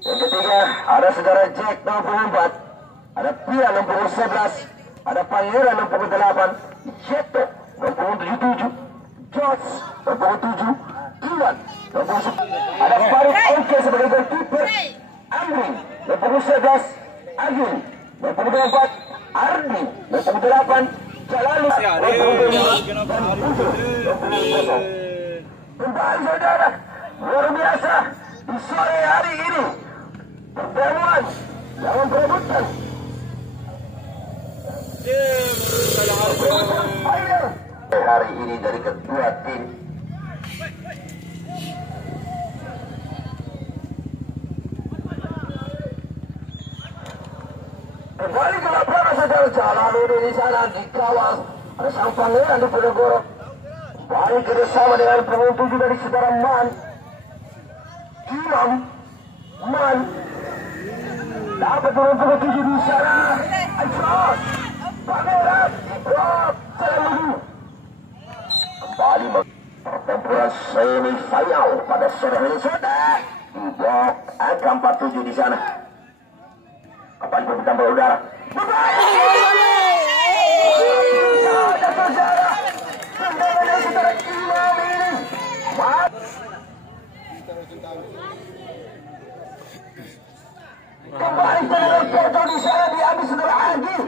Yang ketiga ada saudara Jack 64, ada Pia 11, ada Pangeran 68, Jeto 77, Josh 67, Iwan 69, ada Farid Oke sebagai goalkeeper, Amri 11, Agil 24, Ardi 28, Jalali 25, dan Pujol. Kembali saudara, luar biasa di sore hari ini. Pertemuan yang memperebutkan hari ini dari kedua tim. Kembali ke lapangan saudara, jalan di sana dikawal ada sang pangeran di Ponorogo. Kembali kerjasama dengan pemain 7 dari saudara Man, Imam, Man. Dapat turun pukul 7 di sana. Ajot, Pangeran, Ibrahim, Salamuddin. Kembali pertempuran semifinal pada sore hari sudah di blok angka 47 di sana. Kembali bertambah udara. Ada saudara, tendangan saudara Imam ini. Kembali tendangan Porto di sana diambil saudara Agil.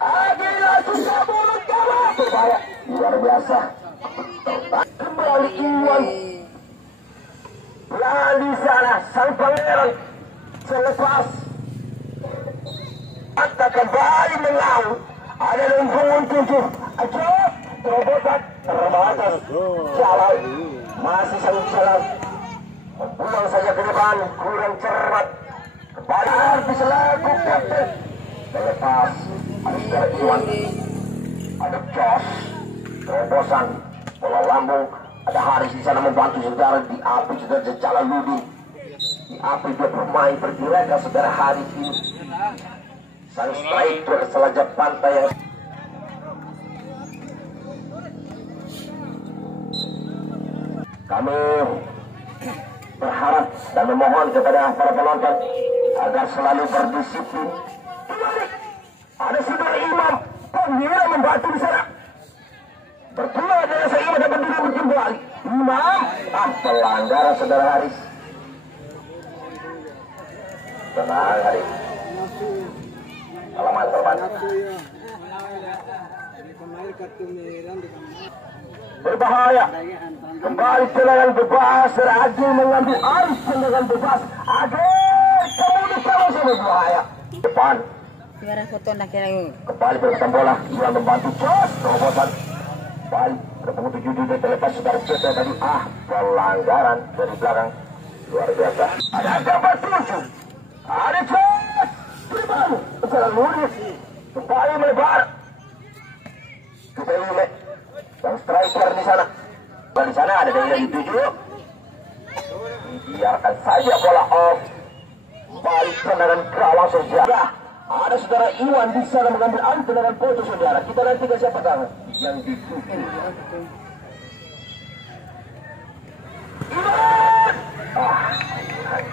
Agil langsung mulut gawang. Berbahaya, luar biasa. Kembali Iwan. Lalu di sana sang pangeran selepas Anta kembali melawan. Ada lempung 7. Ajok terobotan terbatas. Jalan masih sangat jalan. Pulang saja ke depan, kurang cermat. Kembali Ardi selaku kapten. Terlepas ada saudara Iwan, ada Josh, terobosan bola lambung. Ada Haris di sana membantu saudara di api saudara Jalaluddin. Di api dia bermain bergerakan saudara Haris ini. Sang striker selajap pantai yang kami berharap dan memohon kepada para penonton agar selalu berdisiplin. Ada saudara Imam Pangeran membantu di sana. Bertemu dengan saya Imam dan berdiri kembali. Imam, pelanggaran saudara Haris. Tenang Haris. Alamat korban. Berbahaya. Kembali tendangan bebas. Agil mengambil Arif tendangan bebas. Agil kemudian sama berbahaya. Depan. Kembali bersama bola. Iwan membantu Jos. Terobosan. Kembali bertemu 7 juga terlepas saudara Ceta tadi. Pelanggaran dari belakang. Luar biasa. Ada gambar 7. Ada Jos. Berbahaya. Salamuddin. Kembali melebar. Kita lihat. Sang striker di sana. Di sana ada dari 7. Biarkan saja bola off. Balik tendangan gawang saudara. Ada saudara Iwan di sana mengambil alih tendangan foto saudara. Kita nantikan siapa tangan yang ditutup. Iwan.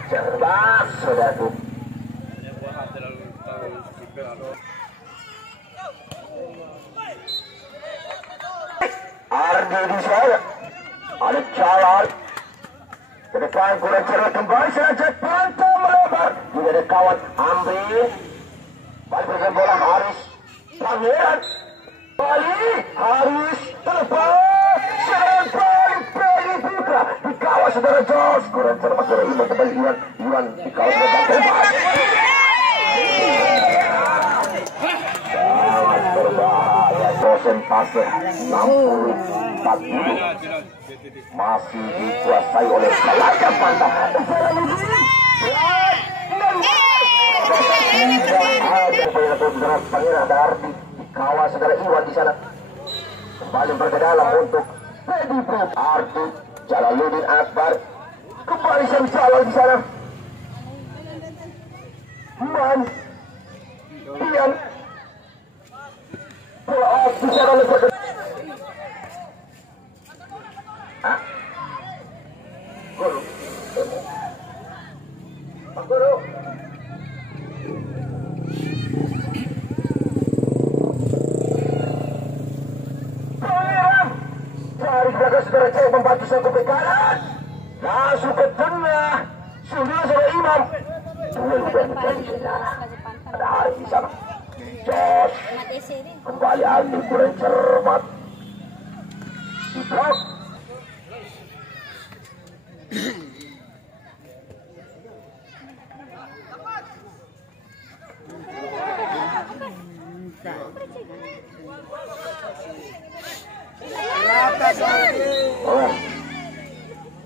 Cerdas saudara. Ardi di sana. Ada jalan. Ke depan kurang cerah kembali saja. Pantai melebar. Juga ada kawan ambil. Balik dengan bola Haris. Pangeran. Balik. Haris. Terlepas. Serang balik. Peli Putra. Di kawal saudara Jos. Kurang cerah saudara Iwan. Kembali Iwan. Iwan di kawal saudara terlepas. Berbahaya. Persentase 60-40 masih dikuasai oleh selajap pantai. Pangeran Dardi dikawal saudara Iwan di sana. Kembali berkedalam untuk Pedi Pro Ardi Jalaluddin Akbar. Kembali sang jalan di sana. Man Ian bola off di sana. saudara cek membantu sang ke kanan. Langsung ke tengah. Sudah saudara Imam. Duel terjadi saudara. Ada Haris di sana. Jos. Kembali Aldi kurang cermat. Diblok.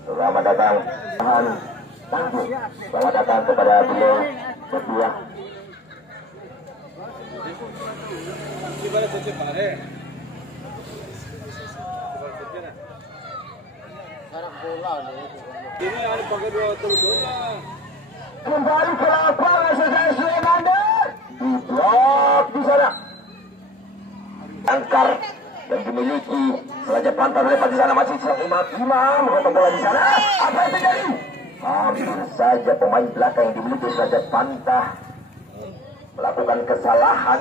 Selamat datang Tuhan tangguh. Selamat datang kepada beliau berdua. Kembali ke lapangan selesai Sulaimander. Diblok di sana. Angkar yang dimiliki Raja Pantar lepas di sana masih Imam potong bola di sana. Apa yang terjadi? Hampir saja pemain belakang yang dimiliki Raja Pantar melakukan kesalahan.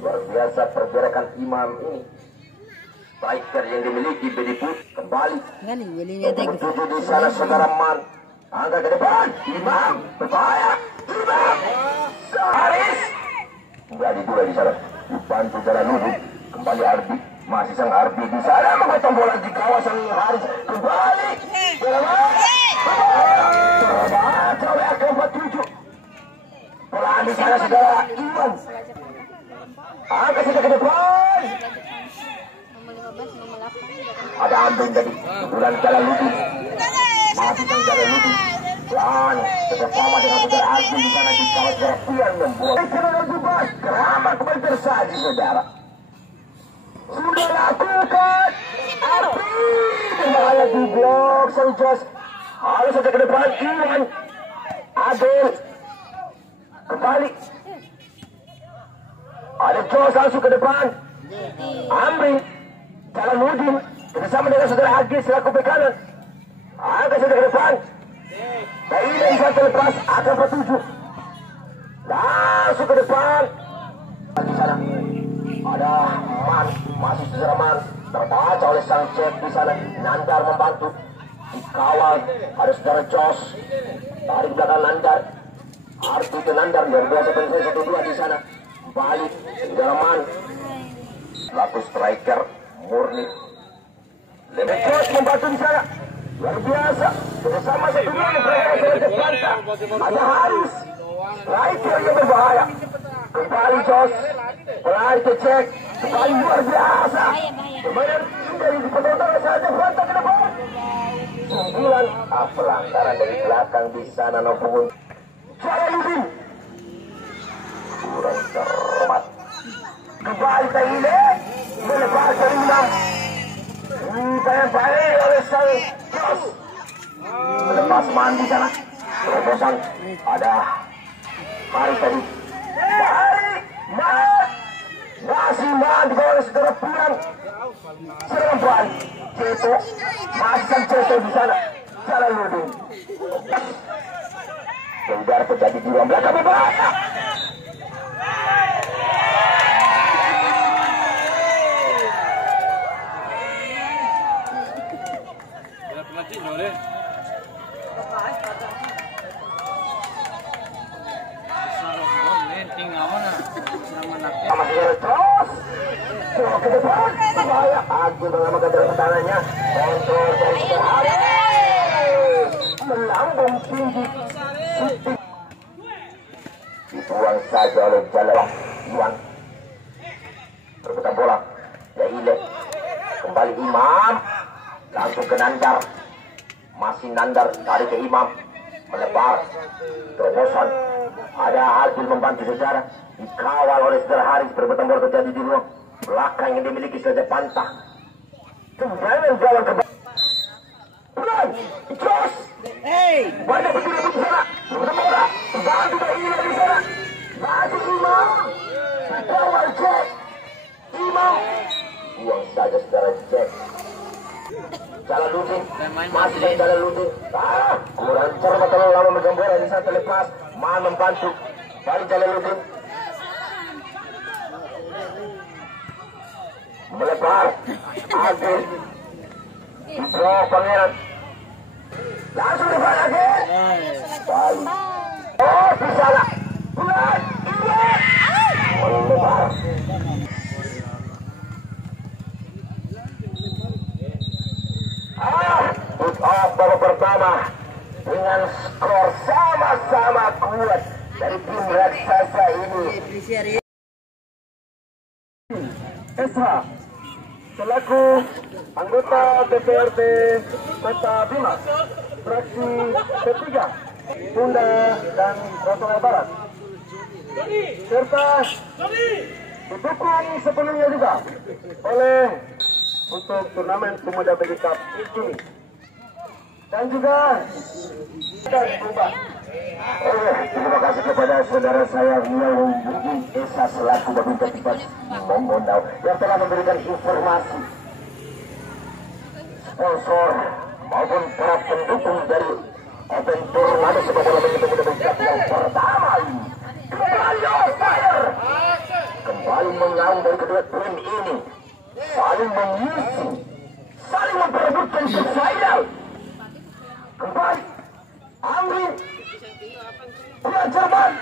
Luar biasa pergerakan Imam ini. Striker yang dimiliki Bediput kembali. Tujuh di sana saudara Man. Angkat ke depan. Imam berbahaya. Imam Haris. Jadi dua di sana. Dibantu Jalan Lubu. Kembali Arbi. Masih sang Arbi di sana memotong bola di kawasan Haris. Kembali. Terbaca oleh AK47. Bola di sana saudara Imam. Angkat saja ke depan. Ada Ambing tadi. Bulan Jalan Lubu. Masih sang Jalan Lubu. Dan bersama dengan saudara Arbi di sana di kawasan Pian membuat. Keramat kembali tersaji saudara. Sudah lakukan Arbi. Kembali di blok sang Jos. Harus saja ke depan Iwan. Adil. Kembali. Ada Jos langsung ke depan. Amri. Jalan Udin. Bersama dengan saudara Agis selaku bek kanan. Angkat saja ke depan. Ini bisa terlepas akan petujuh. Langsung ke depan. Di sana ada Man, masih saudara Man. Terbaca oleh sang cek di sana. Nandar membantu. Dikawal ada saudara Jos. Tarik belakang Nandar. Arti ke Nandar yang biasa penyelesaian 1-2 di sana. Balik saudara Man. Laku striker murni. Lebih Jos membantu di sana. Luar biasa. Bersama satu yang berada di Pantai. Ada Haris. Striker yang berbahaya. Kembali Jos. Pelari kecek. Kembali luar biasa. Permainan dari penonton saja Pantai ke depan. 9. Pelanggaran dari belakang di sana maupun Jalaluddin. Kurang cermat. Kembali ke ini. Melepas dari 6. Baik oleh sang Jos. Melepas Man di sana. Terobosan ada Mari tadi. Mari Man. Masih Man di bawah saudara Pian. Serempuan Ceto. Masih sang Ceto di sana. Jalaluddin. Sudah terjadi di ruang belakang berbahaya. Ke depan, bahaya. Agil mengamankan dari pertahanannya. Kontrol dari Haris. Melambung tinggi. Dibuang saja oleh Jalan Iwan. Berputar bola. Yaile. Kembali Imam. Langsung ke Nandar. Masih Nandar. Tarik ke Imam. Melebar. Terobosan. Ada Adil membantu saudara. Dikawal oleh saudara Haris. Berputar bola terjadi di ruang belakang yang dimiliki saja Pantah. Jangan jalan ke belakang. Pelan. Jos. Banyak berdiri di sana. Berputar bola. Bantu Yaile di sana. Masih Imam. Dikawal Jack. Imam. Buang saja saudara Jack. Jalaluddin. Masih dari Jalaluddin. Kurang cermat terlalu lama megang bola di sana terlepas. Man membantu. Balik Jalaluddin. melebar. Agil Bro Pangeran langsung depan lagi. Balik. Oh, bisa lah. Bulan, bulan. Melebar. Pick off babak pertama dengan skor sama-sama kuat dari tim raksasa ini. Esra selaku anggota DPRD Kota Bima fraksi P3 Bunda dan Rotongai Barat serta didukung sepenuhnya juga oleh untuk turnamen Pemuda BG Cup ini dan juga terima kasih kepada saudara saya Riau Budi Esa selaku Babinsa Tipas Monggondau yang telah memberikan informasi sponsor maupun para pendukung dari Open Tornado sepak bola Pemuda BG Cup yang pertama ini. Kembali on fire, kembali mengaung dari kedua tim ini, saling mengisi, saling memperebutkan ke final. Kembali Amri Pria Jerman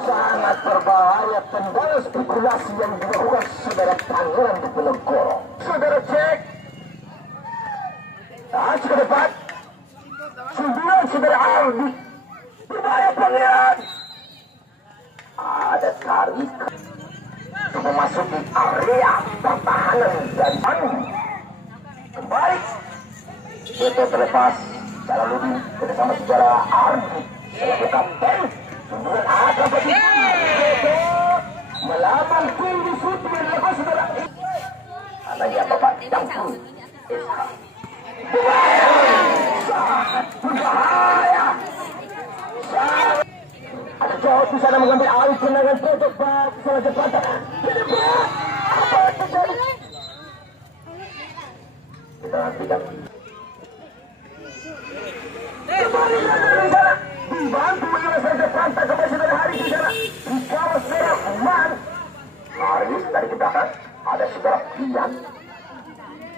sangat berbahaya tendangan spekulasi yang dilakukan saudara Pangeran di Penegoro. Saudara cek ke depan 9 saudara Ardi berbahaya Pangeran. Ada tarik memasuki area pertahanan dan kembali itu terlepas Jalaluddin bersama saudara Ardi selaku kapten tuntunan ada bagi melawan tinggi suti yang dilakukan saudara anaknya Bapak Dampu Esa sangat berbahaya. Ada jauh di sana mengambil alih tendangan tutup salah cepat apa yang terjadi kita nantikan dibantu oleh saja pantai kepada saudara Haris di sana di kawas merah Man Haris dari ke belakang ada saudara Pian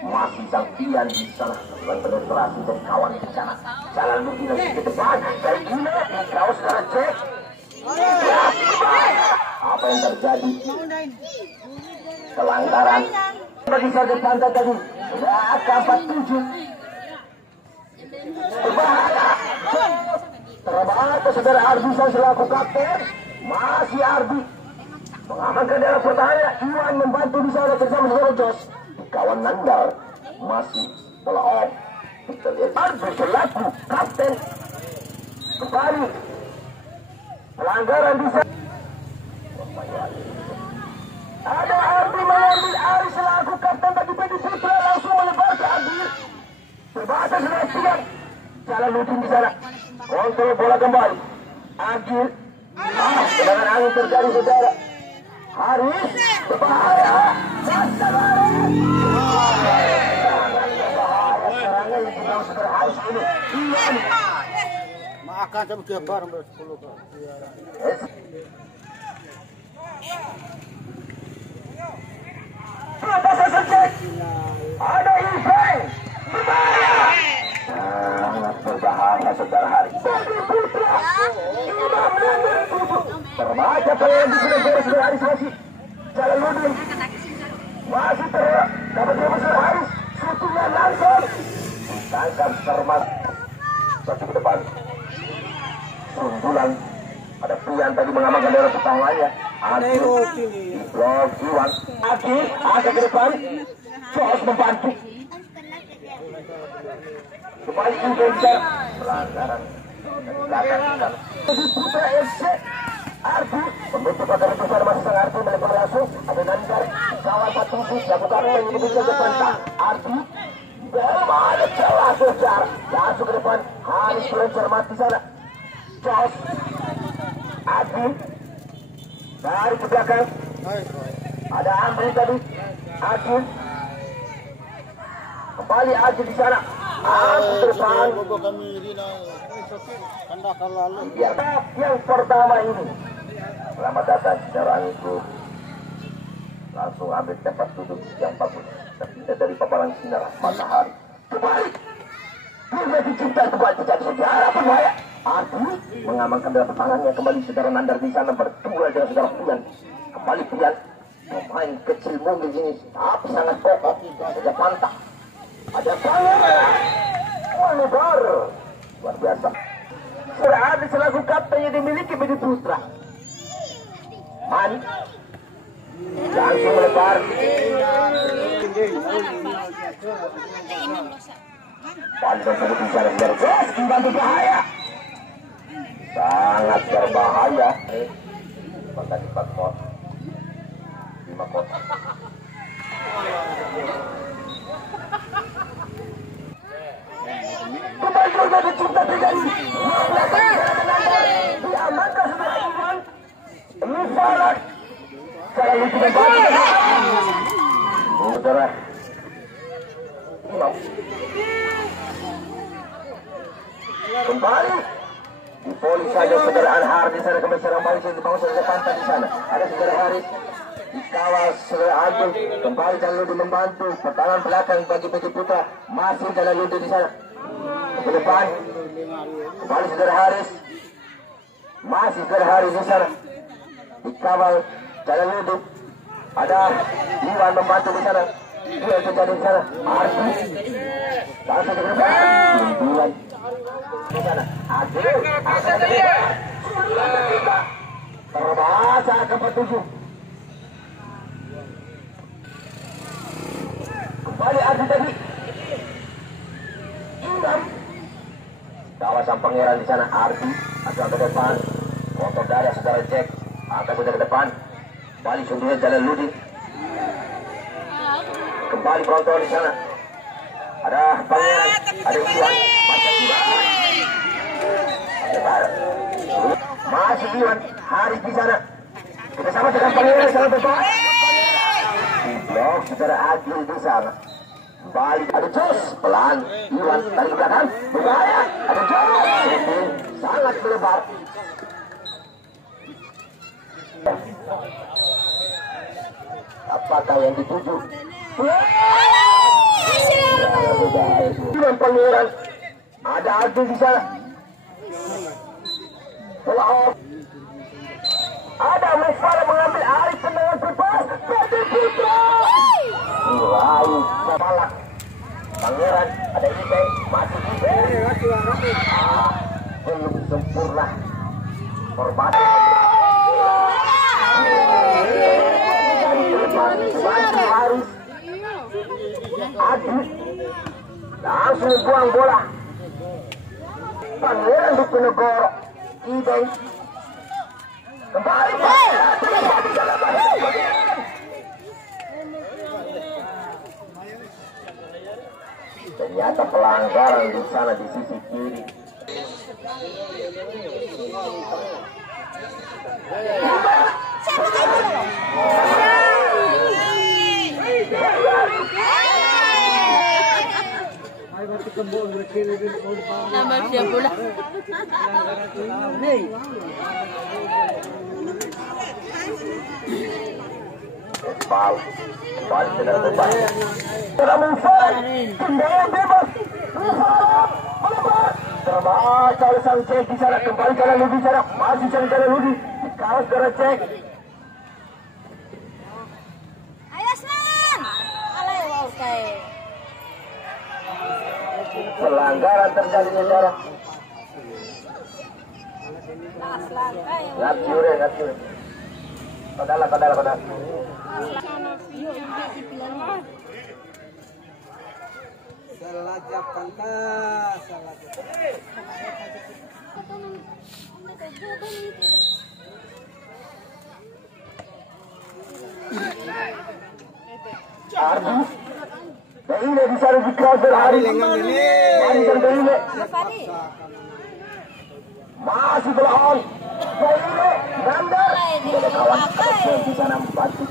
masih sang Pian di sana dengan penetrasi dan kawan di sana jalan lagi lagi ke depan dari Gina di kawas saudara Cek apa yang terjadi pelanggaran bagi saja pantai tadi angka 47 berbahaya terbahaya saudara Ardi selaku kapten masih Ardi mengamankan daerah pertahanan Iwan membantu di sana bersama saudara Jos kawan Nandar masih bola off kita lihat Ardi selaku kapten kembali pelanggaran di sana ada Ardi mengambil Ari selaku kapten bagi Pedi Putra langsung melebar ke Ardi berbahasa sudah siap Jalaluddin di sana kontrol bola kembali Agil tendangan angin terjadi saudara Haris berbahaya berbahaya serangan yang dilakukan saudara Haris ini Ian makan sama dia bareng 10 kan ada Ifeng berbahaya sangat berbahaya saudara Haris Putra Imam Lender terbaca pelayan di sini saudara Haris masih Jalaluddin masih dapat dia saudara Haris syutingnya langsung ditangkap termas satu ke depan sundulan ada Pian tadi mengamankan daerah pertahanannya Adil blok Iwan Adil agak ke depan Jos membantu kembali Indonesia pelanggaran belakang Putra FC Ardi membentuk agar besar masih sang Ardi melebar langsung ada Nandar kawan satu lakukan yang Indonesia depan Ardi memang ada celah sejarah langsung ke depan Haris mencermat di sana Jos Ardi dari ke belakang ada Andri tadi Ardi kembali Ardi di sana Ardi depan yang pertama ini selamat datang saudara itu Langsung ambil tempat duduk yang bagus, terhindar dari paparan sinar matahari. Kembali, Firman dicipta kembali terjadi sejarah berbahaya. Ardi mengamankan dalam tangannya kembali saudara Nandar di sana berdua dengan saudara Pian. Kembali Pian, pemain kecil mungkin ini, tapi sangat kokoh, saja pantang. Ada pangeran, melebar, luar biasa. Sudah Ardi selaku kapten yang dimiliki Budi Putra. Man, langsung melebar. Balik tersebut bicara bergos, membantu bahaya. Sangat berbahaya. Maka di 4 pot 5 pot. Kembali juga dicipta terjadi. Diamankan sebelah Iwan. Mufarak. Saya lucu dan bagus. Saudara. Kembali. Di polis saja saudara Anhar di sana kembali serang balik di bawah saudara Pantai di sana. Ada saudara Haris dikawal saudara Agung kembali Jalan Ludi membantu pertahanan belakang bagi Budi Putra masih Jalan Ludi di sana. Ke depan kembali saudara Haris masih saudara Haris di sana dikawal Jalan Ludi. Ada Iwan membantu di sana. Dia terjadi di sana. Arti langsung ke depan. Iwan di sana. Adil terbahasa ke-7. Kembali Adil tadi. Indam. Kawasan pangeran di sana. Arti agak ke depan. Motor dari saudara Jack angkat ke depan. Kembali sundunya Jalan Ludi. Kembali Bronto di sana. Ada pangeran, ada Iwan, masih Iwan. Masih Iwan, Haris di sana. Kita sama dengan pangeran di sana berbuat. Blok saudara Adil di sana. Balik ada Jos, pelan. Iwan dari belakang, berbahaya. Ada Jos, sangat melebar. Apakah yang dituju? Iwan pangeran. Ada Adil di sana. Off. Ada Musfala mengambil Arif tendangan bebas. Budi Putra. Lalu kepala pangeran ada Ibe masih Ibe. Belum sempurna. Korban. Haris Adil langsung buang bola. Pangeran Diponegoro Ibe kembali ternyata pelanggaran di sana di sisi kiri. Nama siapa pula? Bal, bal sudah bebas. Sudah Musfala, tendangan bebas. Musfala, terbaca oleh sang Cek di sana. Kembali Jalan Ludi di sana. Masih Jalan Ludi. Dikawas dari Cek. Ayo Slan. Alay wow kay. Pelanggaran terjadi di sana. Slan kay. Ngat cure. Kadala. Salajak pantas, salajak. Ardi. Daile di sana di cross hari. Daile. Masih belakang. Daile. Nandar. Ada kawan di sana membantu.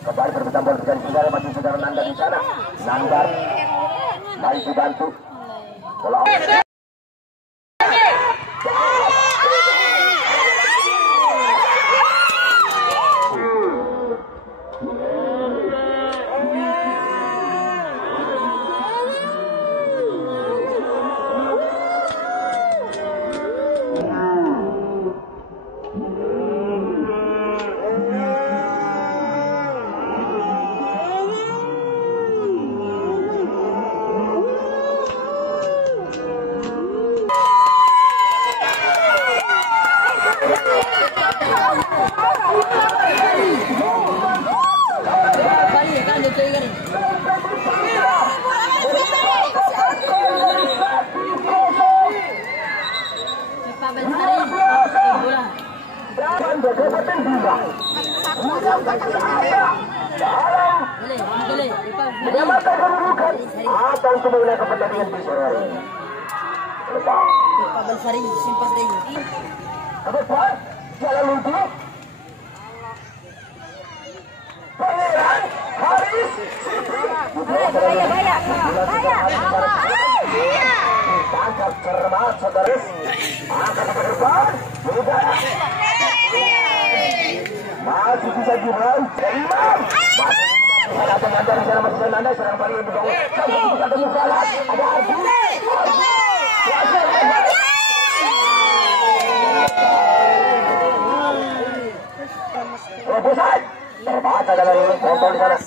Kembali bercampur dengan saudara masih saudara Nandar di sana. Nandar. Mari dibantu. Bola. menyamakan kedudukan atau untuk mengenai pertandingan di sore hari ini. Depan, ke depan, jalan untuk Pangeran Haris Siti. Tangkap cermat saudara. Angkat ke depan, juga masih bisa Gibran. Imam masih ada Nanda di sana, masih Nanda serang paling di bawah. Ada Musalah, ada Ardi. Terobosan terbaca dengan kontrol di sana.